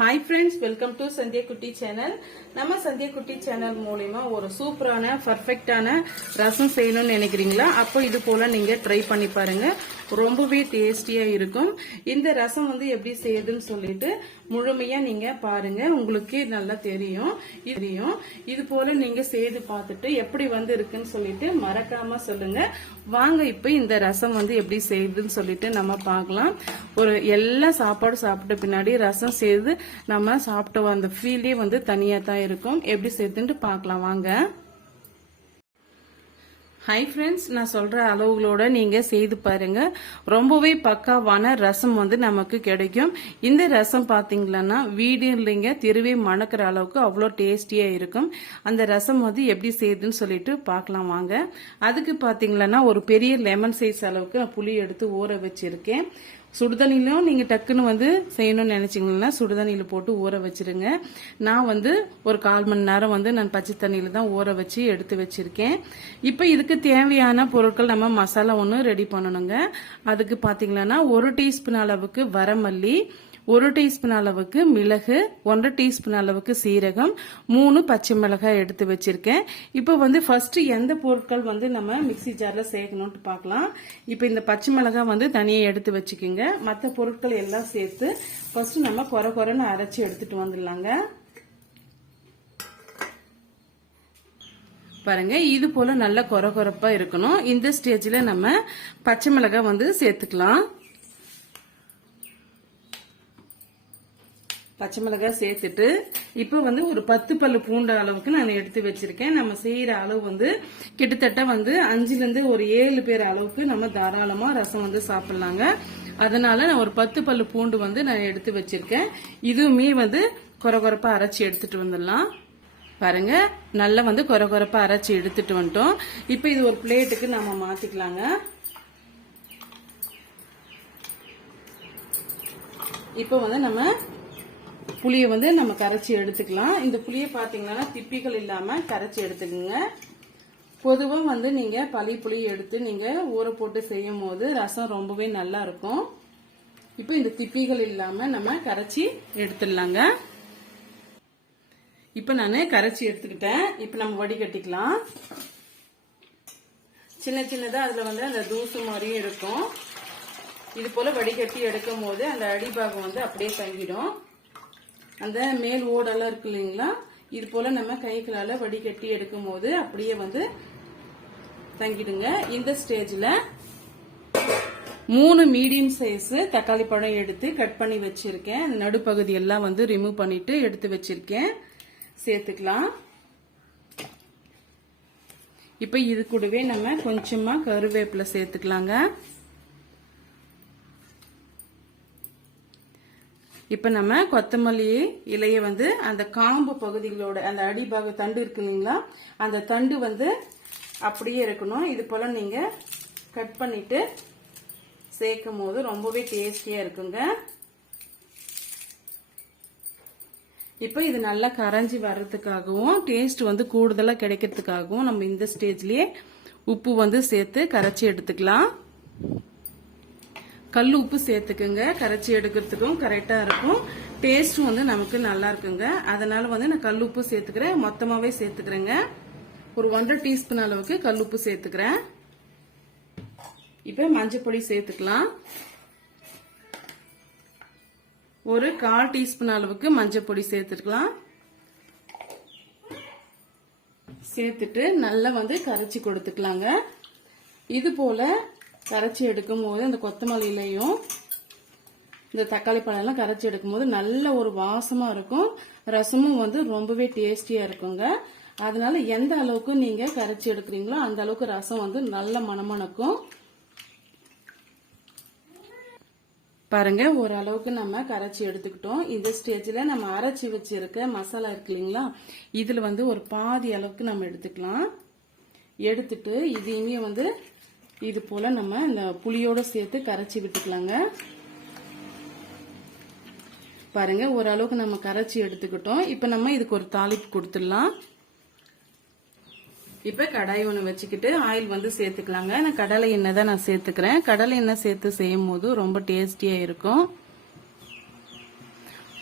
Hi friends welcome to Sandhya குட்டி channel நம்ம சந்தியா குட்டி சேனல் மூலிமா ஒரு சூப்பரான பர்ஃபெக்டான ரசம் செய்யணும்னு நினைக்கிறீங்களா? அப்போ இது போல நீங்க ட்ரை பண்ணி பாருங்க. ரொம்பவே டேஸ்டியா இருக்கும். இந்த ரசம் வந்து எப்படி செய்யுதுன்னு சொல்லிட்டு முழுமையா நீங்க பாருங்க. உங்களுக்கே நல்லா தெரியும். தெரியும். இது போல நீங்க செய்து பார்த்துட்டு எப்படி வந்து இருக்குன்னு சொல்லிட்டு மறக்காம சொல்லுங்க. வாங்க இப்ப இந்த ரசம் வந்து எப்படி செய்யுதுன்னு சொல்லிட்டு நம்ம பார்க்கலாம். ஒரு எல்லா சாப்பாடு சாப்பிட்ட பின்னாடி ரசம் செய்து நம்ம சாப்பிட்ட அந்த ஃபீலே வந்து தனியா தான் இருக்கும். எப்படி செய்யுதுன்ட்டு பார்க்கலாம். வாங்க. ஹை ஃப்ரெண்ட்ஸ் நான் சொல்ற அளவுகளோட நீங்க செய்து பாருங்க. ரொம்பவே பக்காவான ரசம் வந்து நமக்கு கிடைக்கும். இந்த ரசம் பாத்தீங்களன்னா வீடு இல்லைங்க தெருவே மணக்கிற அளவுக்கு அவ்வளோ டேஸ்டியா இருக்கும். அந்த ரசம் வந்து எப்படி செய்யுதுன்னு சொல்லிட்டு பார்க்கலாம் வாங்க. அதுக்கு பாத்தீங்களன்னா ஒரு பெரிய லெமன் சைஸ் அளவுக்கு நான் புளி எடுத்து ஊற வச்சிருக்கேன். சுடுதண்ணிலும் நீங்கள் டக்குன்னு வந்து செய்யணும்னு நினச்சிங்கன்னா சுடுதண்ணியில் போட்டு ஊற வச்சிருங்க. நான் வந்து ஒரு கால் மணி நேரம் வந்து நான் பச்சை தண்ணியில் தான் ஊற வச்சு எடுத்து வச்சிருக்கேன். இப்போ இதுக்கு தேவையான பொருட்கள் நம்ம மசாலா ஒன்று ரெடி பண்ணணுங்க. அதுக்கு பார்த்தீங்கன்னா ஒரு டீஸ்பூன் அளவுக்கு வரமல்லி ஒரு டீஸ்பூன் அளவுக்கு மிளகு ஒன்றரை டீஸ்பூன் அளவுக்கு சீரகம் மூணு பச்சை மிளகாய் எடுத்து வச்சிருக்கேன். இப்போ வந்து ஃபர்ஸ்ட் எந்த பொருட்கள் வந்து நம்ம மிக்ஸி ஜாரில் சேர்க்கணும்னு பார்க்கலாம். இப்போ இந்த பச்சை மிளகாய் வந்து தனியாக எடுத்து வச்சுக்கோங்க. மற்ற பொருட்கள் எல்லாம் சேர்த்து ஃபர்ஸ்ட் நம்ம குறை குறைன்னு அரைச்சி எடுத்துட்டு வந்துடலாங்க. பாருங்க இது போல நல்ல குறை குறைப்பா இருக்கணும். இந்த ஸ்டேஜில் நம்ம பச்சை மிளகாய் வந்து சேர்த்துக்கலாம். பச்சை மிளகாய் சேர்த்துட்டு இப்போ வந்து ஒரு பத்து பல்லு பூண்டு அளவுக்கு நான் எடுத்து வச்சிருக்கேன். நம்ம செய்யற அளவு வந்து கிட்டத்தட்ட வந்து அஞ்சுலேருந்து ஒரு ஏழு பேர் அளவுக்கு நம்ம தாராளமாக ரசம் வந்து சாப்பிடலாங்க. அதனால நான் ஒரு பத்து பல்லு பூண்டு வந்து நான் எடுத்து வச்சிருக்கேன். இதுவுமே வந்து குறகுறப்பாக அரைச்சி எடுத்துட்டு வந்துடலாம். பாருங்க நல்லா வந்து குறகுறப்பாக அரைச்சி எடுத்துட்டு வந்துட்டோம். இப்போ இது ஒரு பிளேட்டுக்கு நம்ம மாத்திக்கலாங்க. இப்போ வந்து நம்ம புளியை வந்து நம்ம கரைச்சி எடுத்துக்கலாம். இந்த புளியை பார்த்தீங்கன்னா திப்பிகள் இல்லாமல் கரைச்சி எடுத்துக்கோங்க. பொதுவாக வந்து நீங்கள் பழி புளி எடுத்து நீங்கள் ஊற போட்டு செய்யும் போது ரசம் ரொம்பவே நல்லா இருக்கும். இப்போ இந்த திப்பிகள் இல்லாமல் நம்ம கரைச்சி எடுத்துடலாங்க. இப்போ நான் கரைச்சி எடுத்துக்கிட்டேன். இப்போ நம்ம வடிகட்டிக்கலாம் சின்ன சின்னதாக அதில் வந்து அந்த தூசு மாதிரியும் இருக்கும். இது போல் வடிகட்டி எடுக்கும் போது அந்த அடிபாகம் வந்து அப்படியே தங்கிடும். அந்த மேல் ஓடெல்லாம் இருக்கு இல்லைங்களா? இது போல நம்ம கைகளால வடிகட்டி எடுக்கும் போது அப்படியே வந்து தங்கிடுங்க. இந்த ஸ்டேஜ்ல மூணு மீடியம் சைஸ் தக்காளி பழம் எடுத்து கட் பண்ணி வச்சிருக்கேன். நடுப்பகுதி எல்லாம் வந்து ரிமூவ் பண்ணிட்டு எடுத்து வச்சிருக்கேன். சேர்த்துக்கலாம். இப்ப இது கூடவே நம்ம கொஞ்சமா கருவேப்பிலை சேர்த்துக்கலாங்க. இப்போ நம்ம கொத்தமல்லி இலையை வந்து அந்த காம்பு பகுதிகளோட அந்த அடிபாக தண்டு இருக்கு இல்லைங்களா? அந்த தண்டு வந்து அப்படியே இருக்கணும். இது போல் நீங்கள் கட் பண்ணிட்டு சேர்க்கும் போது ரொம்பவே டேஸ்டியாக இருக்குங்க. இப்போ இது நல்லா கரைஞ்சி வர்றதுக்காகவும் டேஸ்ட் வந்து கூடுதலாக கிடைக்கிறதுக்காகவும் நம்ம இந்த ஸ்டேஜ்லயே உப்பு வந்து சேர்த்து கரைச்சி எடுத்துக்கலாம். கல் உப்பு சேர்த்துக்குங்க. கரைச்சி எடுக்கிறதுக்கும் கரெக்டாக இருக்கும். டேஸ்ட்டும் வந்து நமக்கு நல்லா இருக்குங்க. அதனால வந்து நான் கல் உப்பு சேர்த்துக்கிறேன். மொத்தமாகவே சேர்த்துக்கிறேங்க. ஒரு ஒன்றரை டீஸ்பூன் அளவுக்கு கல் உப்பு சேர்த்துக்கிறேன். இப்போ மஞ்சள் பொடி சேர்த்துக்கலாம். ஒரு கால் டீஸ்பூன் அளவுக்கு மஞ்சள் பொடி சேர்த்துக்கலாம். சேர்த்துட்டு நல்லா வந்து கரைச்சி கொடுத்துக்கலாங்க. இது போல கரைச்சி எடுக்கும் போது அந்த கொத்தமல்லியிலையும் இந்த தக்காளி பழம்லாம் கரைச்சி எடுக்கும் போது நல்ல ஒரு வாசமாக இருக்கும். ரசமும் வந்து ரொம்பவே டேஸ்டியாக இருக்குங்க. அதனால எந்த அளவுக்கு நீங்க கரைச்சி எடுக்கிறீங்களோ அந்த அளவுக்கு ரசம் வந்து நல்ல மணமணக்கும் பாருங்க ஓரளவுக்கு நம்ம கரைச்சி எடுத்துக்கிட்டோம். இந்த ஸ்டேஜில் நம்ம அரைச்சி வச்சிருக்க மசாலா இருக்கு இல்லைங்களா? இதில் வந்து ஒரு பாதி அளவுக்கு நம்ம எடுத்துக்கலாம். எடுத்துட்டு இதையுமே வந்து இது போல நம்ம இந்த புளியோட சேர்த்து கரைச்சி விட்டுக்கலாங்க. பாருங்க ஓரளவுக்கு நம்ம கரைச்சி எடுத்துக்கிட்டோம். இப்ப நம்ம இதுக்கு ஒரு தாளிப்பு கொடுத்துடலாம். இப்ப கடாய் ஒன்று வச்சுக்கிட்டு ஆயில் வந்து சேர்த்துக்கலாங்க. நான் கடலை எண்ணெய் தான் நான் சேர்த்துக்கிறேன். கடலை எண்ணெய் சேர்த்து செய்யும் போது ரொம்ப டேஸ்டியா இருக்கும்.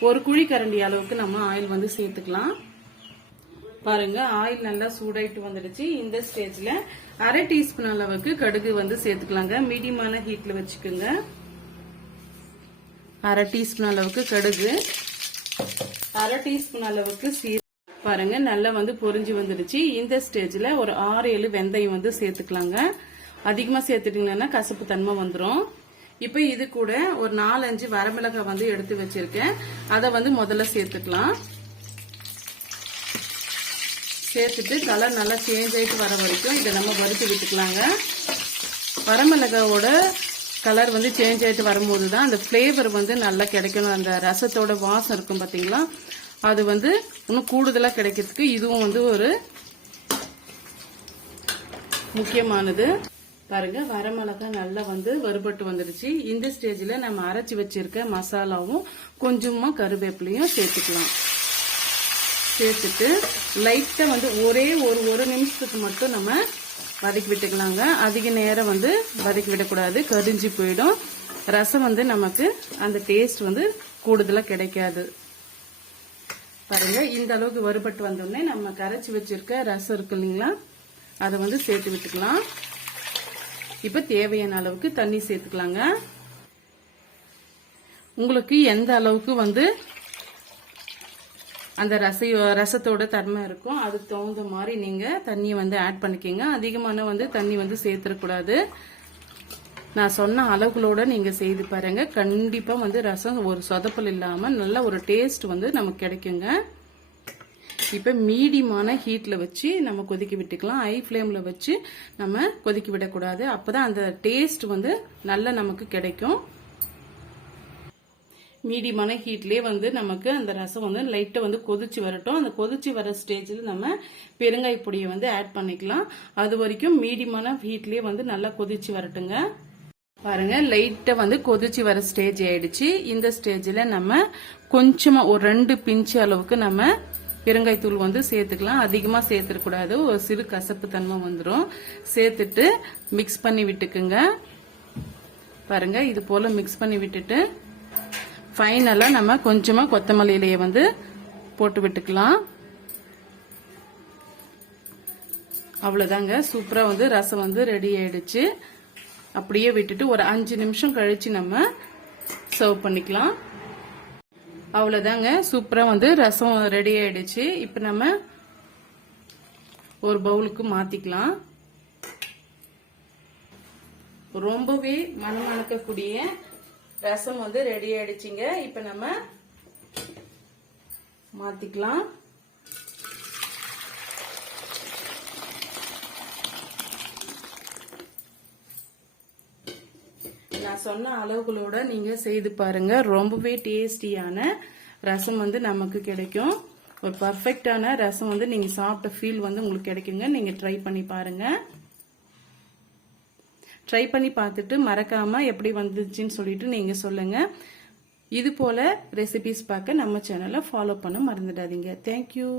ஒரு குழி கரண்டி அளவுக்கு நம்ம ஆயில் வந்து சேர்த்துக்கலாம். பாருங்க ஆயில் நல்லா சூடாயிட்டு வந்துடுச்சு. இந்த ஸ்டேஜ்ல அரை டீஸ்பூன் அளவுக்கு கடுகு வந்து சேர்த்துக்கலாங்க. மீடியமான ஹீட்ல வச்சுக்கோங்க. அரை டீஸ்பூன் அளவுக்கு கடுகு. அரை டீஸ்பூன் அளவுக்கு சீ பாருங்க நல்லா வந்து பொரிஞ்சு வந்துடுச்சு. இந்த ஸ்டேஜ்ல ஒரு ஆறு ஏழு வெந்தயம் வந்து சேர்த்துக்கலாங்க. அதிகமா சேர்த்துட்டீங்கன்னா கசப்பு தன்மை வந்துடும் இப்போ இது கூட ஒரு நாலஞ்சு வரமிளகாய் வந்து எடுத்து வச்சிருக்கேன். அதை வந்து முதல்ல சேர்த்துக்கலாம். சேர்த்துட்டு கலர் நல்லா சேஞ்ச் ஆகிட்டு வர வரைக்கும் இதை நம்ம வறுத்து விட்டுக்கலாங்க. வரமிளகாவோட கலர் வந்து சேஞ்ச் ஆகிட்டு வரும்போது தான் அந்த ஃப்ளேவர் வந்து நல்லா கிடைக்கணும். அந்த ரசத்தோட வாசம் இருக்கும் பார்த்தீங்களா அது வந்து இன்னும் கூடுதலாக கிடைக்கிறதுக்கு இதுவும் வந்து ஒரு முக்கியமானது. பாருங்க வரமிளகா நல்லா வந்து வறுபட்டு வந்துடுச்சு. இந்த ஸ்டேஜில் நம்ம அரைச்சி வச்சிருக்க மசாலாவும் கொஞ்சமாக கருவேப்பிலையும் சேர்த்துக்கலாம். சேர்த்துட்டு லைட்டாக வந்து ஒரே ஒரு ஒரு நிமிஷத்துக்கு மட்டும் நம்ம வதக்கி விட்டுக்கலாங்க. அதிக நேரம் வந்து வதக்கி விடக்கூடாது. கரிஞ்சு போயிடும். ரசம் வந்து நமக்கு அந்த டேஸ்ட் வந்து கூடுதலாக கிடைக்காது. பாருங்க இந்த அளவுக்கு வறுபட்டு வந்தோடனே நம்ம கரைச்சி வச்சிருக்க ரசம் இருக்கு இல்லைங்களா? அதை வந்து சேர்த்து விட்டுக்கலாம். இப்ப தேவையான அளவுக்கு தண்ணி சேர்த்துக்கலாங்க. உங்களுக்கு எந்த அளவுக்கு வந்து அந்த ரச ரசத்தோட தன்மை இருக்கும். அதுக்கு தகுந்த மாதிரி நீங்கள் தண்ணியை வந்து ஆட் பண்ணிக்கோங்க. அதிகமான வந்து தண்ணி வந்து சேர்த்துடக்கூடாது நான் சொன்ன அளவுகளோட நீங்கள் செய்து பாருங்க. கண்டிப்பாக வந்து ரசம் ஒரு சொதப்பல் இல்லாமல் நல்ல ஒரு டேஸ்ட் வந்து நமக்கு கிடைக்குங்க. இப்போ மீடியமான ஹீட்டில் வச்சு நம்ம கொதிக்க விட்டுக்கலாம். ஹை ஃப்ளேமில் வச்சு நம்ம கொதிக்க விடக்கூடாது. அப்பதான் அந்த டேஸ்ட் வந்து நல்லா நமக்கு கிடைக்கும். மீடியமான ஹீட்லயே வந்து நமக்கு அந்த ரசம் வந்து லைட்டா வந்து கொதிச்சு வரட்டும். அந்த கொதிச்சு வர ஸ்டேஜில் நம்ம பெருங்காய பொடியை வந்து ஆட் பண்ணிக்கலாம். அது வரைக்கும் மீடியமான ஹீட்லயே வந்து நல்லா கொதிச்சு வரட்டுங்க. பாருங்க லைட்டா வந்து கொதிச்சு வர ஸ்டேஜ் ஆயிடுச்சு. இந்த ஸ்டேஜ்ல நம்ம கொஞ்சமா ஒரு ரெண்டு பிஞ்சு அளவுக்கு நம்ம பெருங்காயத்தூள் வந்து சேர்த்துக்கலாம். அதிகமா சேர்த்துடக்கூடாது ஒரு சிறு கசப்பு தன்மை வந்துடும் சேர்த்துட்டு மிக்ஸ் பண்ணி விட்டுக்குங்க. பாருங்க இது போல மிக்ஸ் பண்ணி விட்டுட்டு ஃபைனலாக நம்ம கொஞ்சமாக கொத்தமல்லி இலையை வந்து போட்டு விட்டுக்கலாம். அவ்வளோதாங்க சூப்பராக வந்து ரசம் வந்து ரெடி ஆயிடுச்சு. அப்படியே விட்டுட்டு ஒரு அஞ்சு நிமிஷம் கழித்து நம்ம சர்வ் பண்ணிக்கலாம். அவ்வளோதாங்க சூப்பராக வந்து ரசம் ரெடி ஆயிடுச்சு. இப்போ நம்ம ஒரு பவுலுக்கு மாற்றிக்கலாம் ரொம்பவே மணமணக்கக்கூடிய ரசம் வந்து ரெடி ஆயிடுச்சுங்க. இப்ப நம்ம மாத்திக்கலாம். நான் சொன்ன அளவுகளோட நீங்க செய்து பாருங்க. ரொம்பவே டேஸ்டியான ரசம் வந்து நமக்கு கிடைக்கும். ஒரு பர்ஃபெக்டான ரசம் வந்து நீங்க சாப்பிட்ட ஃபீல் வந்து உங்களுக்கு கிடைக்குங்க. நீங்க ட்ரை பண்ணி பாருங்க. ட்ரை பண்ணி பார்த்துட்டு மறக்காம எப்படி வந்துச்சுன்னு சொல்லிட்டு நீங்க சொல்லுங்க. இது போல ரெசிபிஸ் பார்க்க நம்ம சேனலை ஃபாலோ பண்ண மறந்துடாதீங்க. தேங்க்யூ